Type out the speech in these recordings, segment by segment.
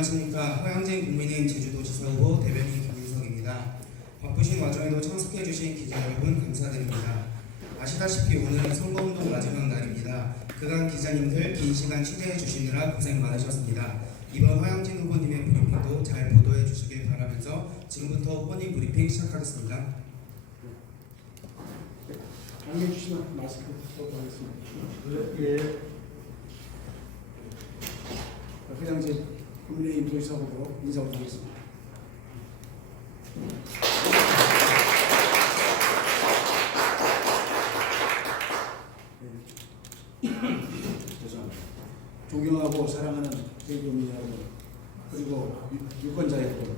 안녕하십니까. 허양진 국민의힘 제주도지사 후보 대변인 김민석입니다. 바쁘신 와중에도 참석해주신 기자 여러분 감사드립니다. 아시다시피 오늘은 선거운동 마지막 날입니다. 그간 기자님들 긴 시간 취재해 주시느라 고생 많으셨습니다. 이번 허양진 후보님의 브리핑도 잘 보도해 주시길 바라면서 지금부터 본인 브리핑 시작하겠습니다. 안내 주시면 마스크 쓰도록 하겠습니다. 예. 허양진 국민의힘 도지사 후보 인사 올리겠습니다. 죄송합니다. 존경하고 사랑하는 제주도민 여러분, 그리고 유권자 여러분,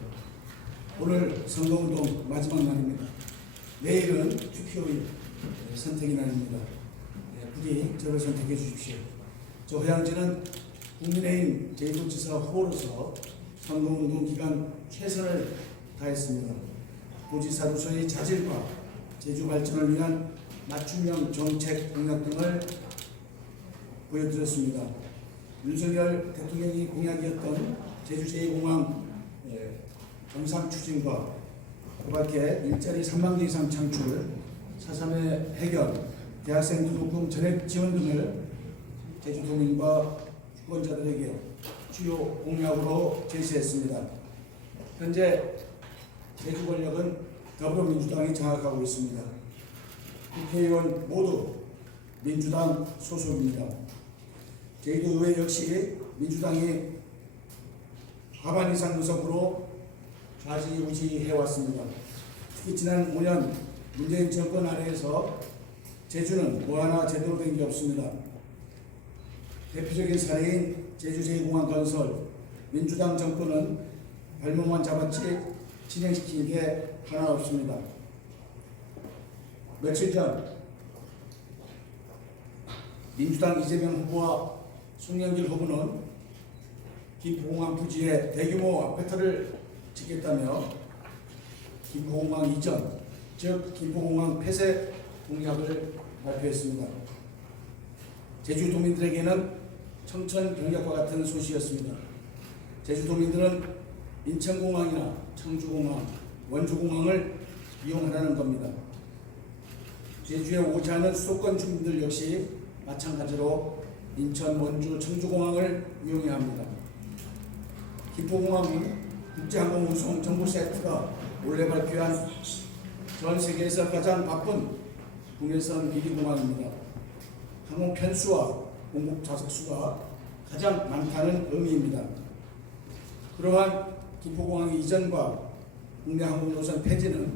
오늘 선거운동 마지막 날입니다. 내일은 투표일 선택의 날입니다. 부디 저를 선택해 주십시오. 저 허양진은 국민의힘 제주도지사 후보로서 선거운동 기간 최선을 다했습니다. 도지사로서의 자질과 제주 발전을 위한 맞춤형 정책 공약 등을 보여드렸습니다. 윤석열 대통령이 공약이었던 제주 제2공항 정상 추진과 그 밖에 일자리 3만 개 이상 창출, 4.3의 해결, 대학생 등록금 전액 지원 등을 제주도민과 유권자들에게 주요 공약으로 제시했습니다. 현재 제주 권력은 더불어민주당이 장악하고 있습니다. 국회의원 모두 민주당 소속입니다. 제주도의회 역시 민주당이 과반 이상 의석으로 좌지우지해왔습니다. 특히 지난 5년 문재인 정권 아래에서 제주는 뭐 하나 제대로 된 게 없습니다. 대표적인 사례인 제주 제2공항 건설, 민주당 정권은 발목만 잡았지 진행시킨 게 하나 없습니다. 며칠 전 민주당 이재명 후보와 송영길 후보는 김포공항 부지에 대규모 아파트를 짓겠다며 김포공항 이전, 즉 김포공항 폐쇄 공약을 발표했습니다. 제주도민들에게는 청천벽력과 같은 소식이었습니다. 제주도민들은 인천공항이나 청주공항, 원주공항을 이용하라는 겁니다. 제주에 오지 않은 수도권 주민들 역시 마찬가지로 인천, 원주, 청주공항을 이용해야 합니다. 김포공항은 국제항공운송 정보 세트가 올해 발표한 전 세계에서 가장 바쁜 국내선 1위 공항입니다. 항공 편수와 공국 좌석 수가 가장 많다는 의미입니다. 그러한 김포공항 이전과 국내 항공노선 폐지는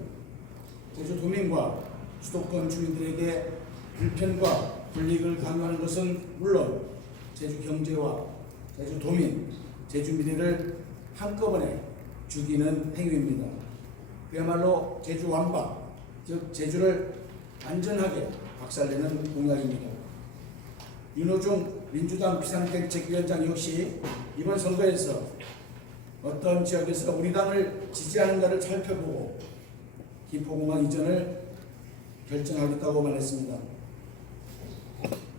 제주도민과 수도권 주민들에게 불편과 불이익을 강요하는 것은 물론 제주 경제와 제주도민, 제주 미래를 한꺼번에 죽이는 행위입니다. 그야말로 제주 완박, 즉 제주를 안전하게 박살내는 공약입니다. 윤호중 민주당 비상대책위원장 역시 이번 선거에서 어떤 지역에서 우리 당을 지지하는가를 살펴보고 김포공항 이전을 결정하겠다고 말했습니다.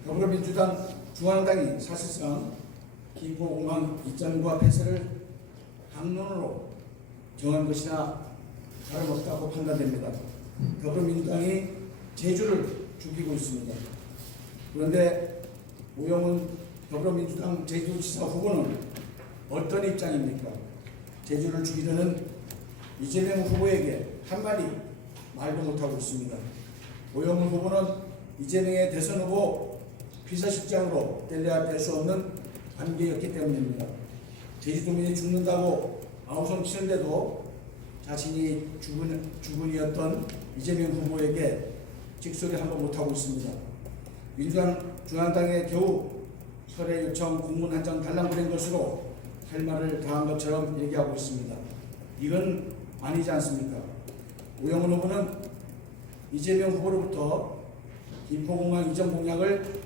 더불어민주당 중앙당이 사실상 김포공항 이전과 폐쇄를 당론으로 정한 것이나 다름없다고 판단됩니다. 더불어민주당이 제주를 죽이고 있습니다. 그런데 오영훈 더불어민주당 제주지사 후보는 어떤 입장입니까? 제주를 죽이려는 이재명 후보에게 한마디 말도 못하고 있습니다. 오영훈 후보는 이재명의 대선 후보 비서실장으로 뗄래야 뗄 수 없는 관계였기 때문입니다. 제주도민이 죽는다고 아우성 치는데도 자신이 주군이었던 이재명 후보에게 직소리 한번 못하고 있습니다. 민주당 중앙당에 겨우 철회 요청 공문 한 장 달랑 보낸 것으로 할 말을 다한 것처럼 얘기하고 있습니다. 이건 아니지 않습니까? 오영훈 후보는 이재명 후보로부터 김포공항 이전 공약을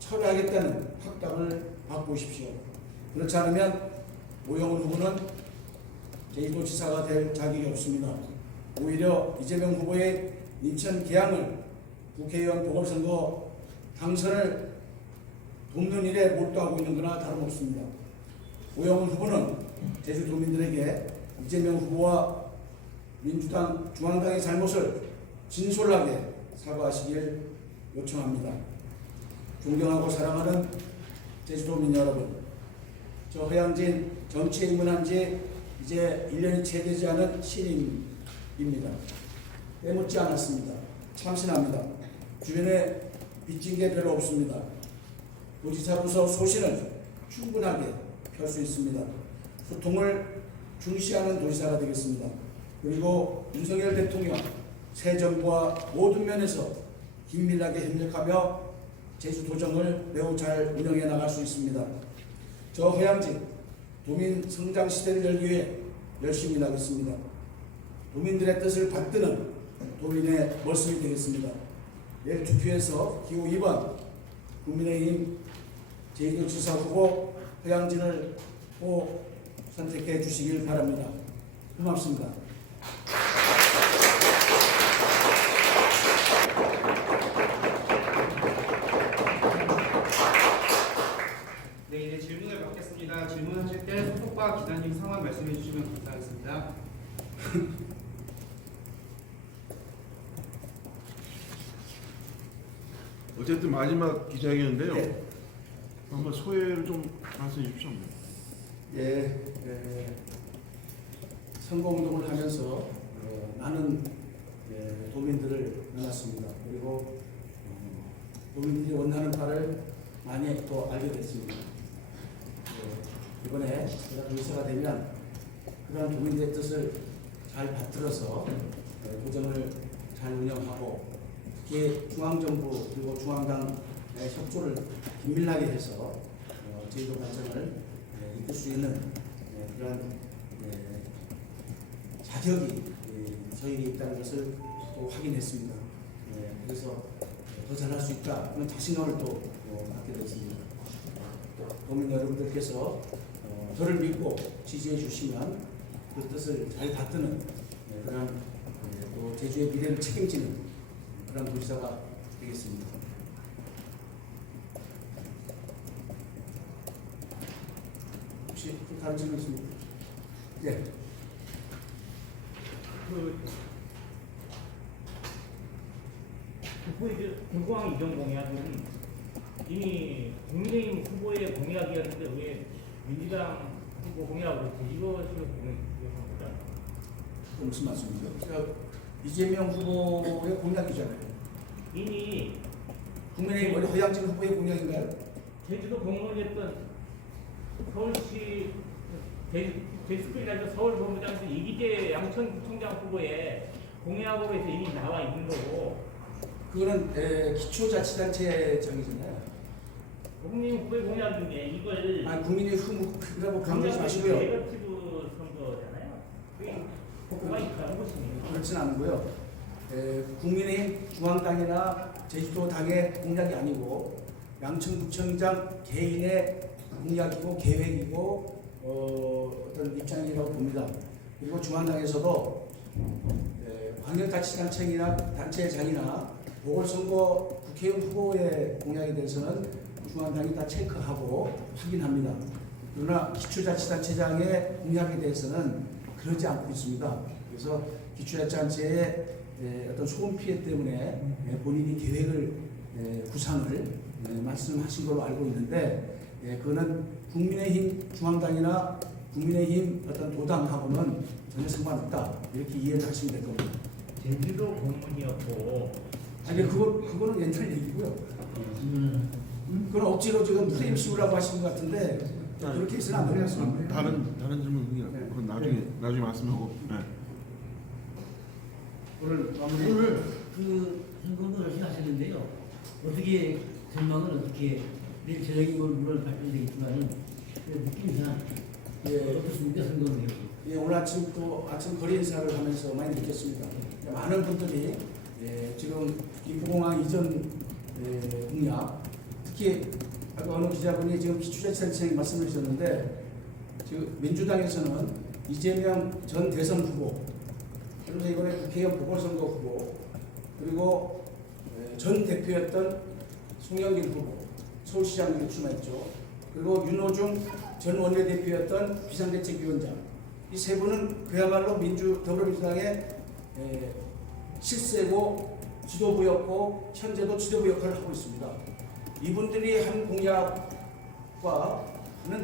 철회하겠다는 확답을 받고 오십시오. 그렇지 않으면 오영훈 후보는 제주도지사가 될 자격이 없습니다. 오히려 이재명 후보의 인천 계양을 국회의원 보궐선거 당선을 돕는 일에 몰두하고 있는 거나 다름없습니다. 오영훈 후보는 제주도민들에게 이재명 후보와 민주당 중앙당의 잘못을 진솔하게 사과하시길 요청합니다. 존경하고 사랑하는 제주도민 여러분, 저 허양진 정치에 입문한 지 이제 1년이 채 되지 않은 신임입니다. 빼묻지 않았습니다. 참신합니다. 주변에 빚진 게 별로 없습니다. 도지사로서 소신을 충분하게 펼 수 있습니다. 소통을 중시하는 도지사가 되겠습니다. 그리고 윤석열 대통령 새 정부와 모든 면에서 긴밀하게 협력하며 제주도정을 매우 잘 운영해 나갈 수 있습니다. 저 허양진 도민 성장 시대를 열기 위해 열심히 일하겠습니다. 도민들의 뜻을 받드는 도민의 머슴이 되겠습니다. 내일 투표에서 기호 2번 국민의힘 제2도지사 후보 허양진을 꼭 선택해 주시길 바랍니다. 고맙습니다. 네, 이제 질문을 받겠습니다. 질문하실 때 소속과 기자님 상황 말씀해 주시면 감사하겠습니다. 어쨌든 마지막 기자회견인데요. 네. 한번 소회를 좀 말씀해 주십시오. 예, 선거운동을 하면서 많은 도민들을 만났습니다. 그리고 도민들이 원하는 바를 많이 또 알게 됐습니다. 이번에 제가 도지사가 되면 그런 도민들의 뜻을 잘 받들어서 도정을 잘 운영하고 특히 중앙정부 그리고 중앙당의 협조를 긴밀하게 해서 제주도 발전을 이끌 수 있는 그런 자격이 저희에게 있다는 것을 또 확인했습니다. 그래서 더 잘할 수 있다 그런 자신감을 또 갖게 됐습니다. 도민 여러분들께서 저를 믿고 지지해 주시면 그 뜻을 잘 받드는 그런 또 제주의 미래를 책임지는 그런 도지사가 되겠습니다. 혹시 또 다른 질문 있습니까? 네. 후보의 공공항 이전 공약은 이미 국민의힘 후보의 공약이었는데 왜 민주당 후보 공약으로 뒤집어지는 공약입니다? 무슨 말씀이죠? 이재명 후보의 공약이잖아요. 이미 국민의힘 우리 허양진 후보의 공약인가요? 제주도 공무원이었던 서울시 제주특별자치 서울본부장에서 이기재 양천구청장 후보의 공약으로 해서 이미 나와 있는 거고 그거는 기초자치단체장이잖아요. 국민의힘 후보의 공약 중에 이걸 국민의 후보라고 강조하지 마시고요. 네거티브 선거잖아요. 그게 다른 것입니다. 그렇진 않고요. 국민의힘 중앙당이나 제주도 당의 공약이 아니고 양천구청장 개인의 공약이고 계획이고 어떤 입장이라고 봅니다. 그리고 중앙당에서도 광역자치단체장이나 단체장이나 보궐선거 국회의원 후보의 공약에 대해서는 중앙당이 다 체크하고 확인합니다. 그러나 기초자치단체장의 공약에 대해서는 그러지 않고 있습니다. 그래서 기초자치단체의 어떤 소음 피해 때문에 본인이 계획을 구상을 말씀하신 걸로 알고 있는데 그거는 국민의힘 중앙당이나 국민의힘 어떤 도당하고는 전혀 상관없다 이렇게 이해를 하시면 될 겁니다. 제주도 공무원이었고 아니 그거는 옛날 얘기고요. 그건 억지로 지금 프레임 씌우려고 하신 것 같은데 그렇게 해서는 안 되겠습니다. 다른 질문 그건 나중에 말씀하고. 네. 오늘 오늘 그 선거를 하셨는데요. 어떻게 전망은 어떻게 내일 저녁에 물론 발표되겠지만은 느낌상 어떻습니까 선거는? 오늘 아침 아침 거리 인사를 하면서 많이 느꼈습니다. 많은 분들이 지금 입구공항 이전 공약 특히 아까 어느 기자분이 지금 기초자치단체장이 말씀을 주셨는데 지금 민주당에서는 이재명 전 대선 후보 그래서 이번에 국회의원 보궐선거 후보 그리고 전 대표였던 송영길 후보 서울시장으로 출마했죠. 그리고 윤호중 전 원내대표였던 비상대책위원장, 이 세 분은 그야말로 더불어민주당의 실세고 지도부였고 현재도 지도부 역할을 하고 있습니다. 이분들이 한 공약과는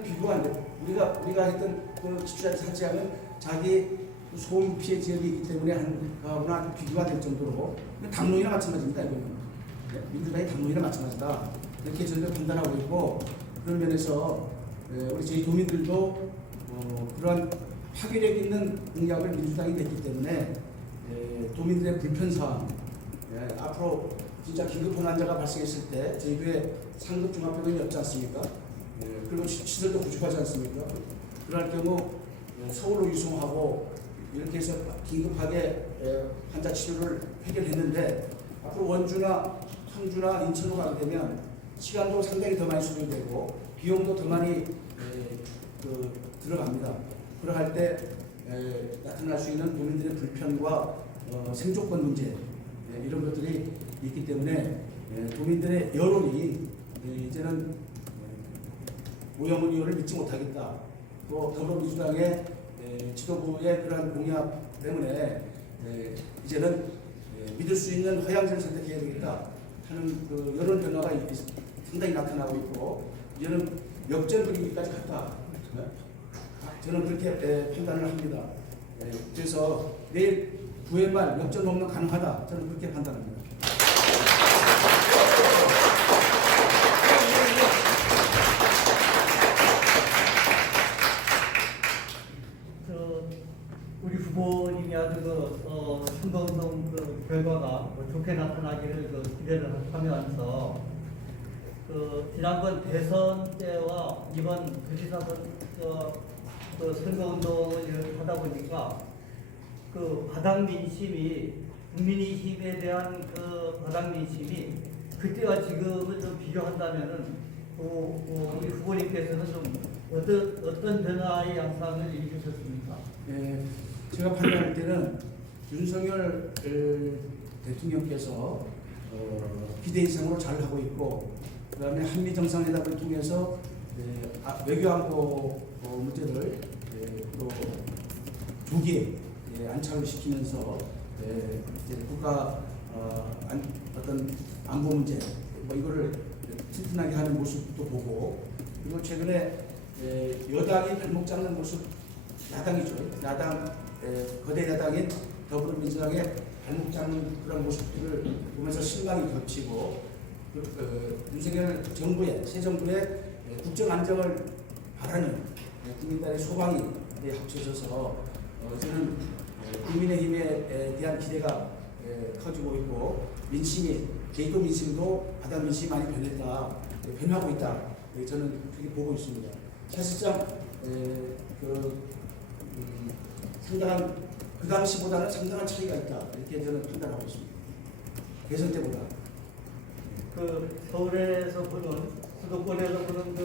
비교가 안 돼요. 우리가 했던 그 기초자치단체장은 자기 소음 피해 지역이 있기 때문에 하나 비교가 될 정도로 당론이나 마찬가지입니다. 이거는 민주당의 당론이나 마찬가지다. 이렇게 저희가 판단하고 있고, 그런 면에서 우리 저희 도민들도 그러한 파괴력 있는 공약을 민주당이 냈기 때문에 도민들의 불편사항, 앞으로 진짜 긴급한 환자가 발생했을 때 저희도에 상급 종합병원이 없지 않습니까? 그리고 시설도 부족하지 않습니까? 그럴 경우 서울로 이송하고 이렇게 해서 긴급하게 환자 치료를 해결했는데, 앞으로 원주나 청주나 인천으로 가게 되면 시간도 상당히 더 많이 소요되고 비용도 더 많이 들어갑니다. 그러할 때 나타날 수 있는 도민들의 불편과 생존권 문제, 이런 것들이 있기 때문에 도민들의 여론이 이제는 오영훈 의원을 믿지 못하겠다. 또 더불어민주당의 지도부의 그러한 공약 때문에 이제는 믿을 수 있는 허양제를 선택해야 되겠다 하는 그 여론 변화가 상당히 나타나고 있고, 이제는 역전 분위기까지 갔다. 저는 그렇게 판단을 합니다. 그래서 내일 9회 말 역전 홈런 가능하다. 저는 그렇게 판단합니다. 우리 후보님이 아주 선거운동 결과가 좋게 나타나기를 기대를 하면서 지난번 대선 때와 이번 도지사 선거운동을 이렇게 하다 보니까 바닥 민심이, 국민의힘에 대한 바닥 민심이 그때와 지금을 좀 비교한다면은 우리 후보님께서는 좀 어떤 변화의 양상을 일으키셨습니까? 제가 판단할 때는 윤석열 대통령께서 기대 이상으로 잘 하고 있고, 그다음에 한미 정상회담을 통해서 외교안보 문제를 또 조기에 안착을 시키면서 이제 국가 어떤 안보 문제 이거를 튼튼하게 하는 모습도 보고, 그리고 최근에 여당이 발목 잡는 모습, 야당이죠. 거대 야당인 더불어민주당의 발목 잡는 그런 모습들을 보면서 실망이 겹치고, 윤석열 정부의, 새 정부의 국정 안정을 바라는 국민들의 소망이 합쳐져서 저는 국민의힘에 대한 기대가 커지고 있고, 민심이, 제도 민심도 바닥 민심이 많이 변하고 있다. 저는 그렇게 보고 있습니다. 사실상 상당한, 그 당시보다는 상당한 차이가 있다. 이렇게 저는 판단하고 있습니다. 대선 때보다. 서울에서 보는, 수도권에서 보는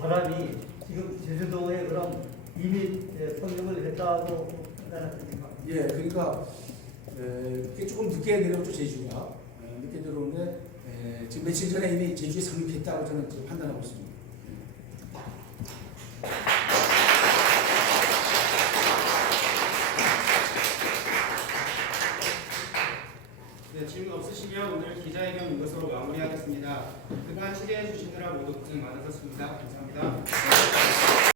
바람이 지금 제주도에 그럼 이미 성공을 했다고 판단하십니까? 예, 그러니까 그게 조금 늦게 내려오죠. 제주가 늦게 들어오는데 지금 며칠 전에 이미 제주에 상륙했다고 저는 판단하고 있습니다.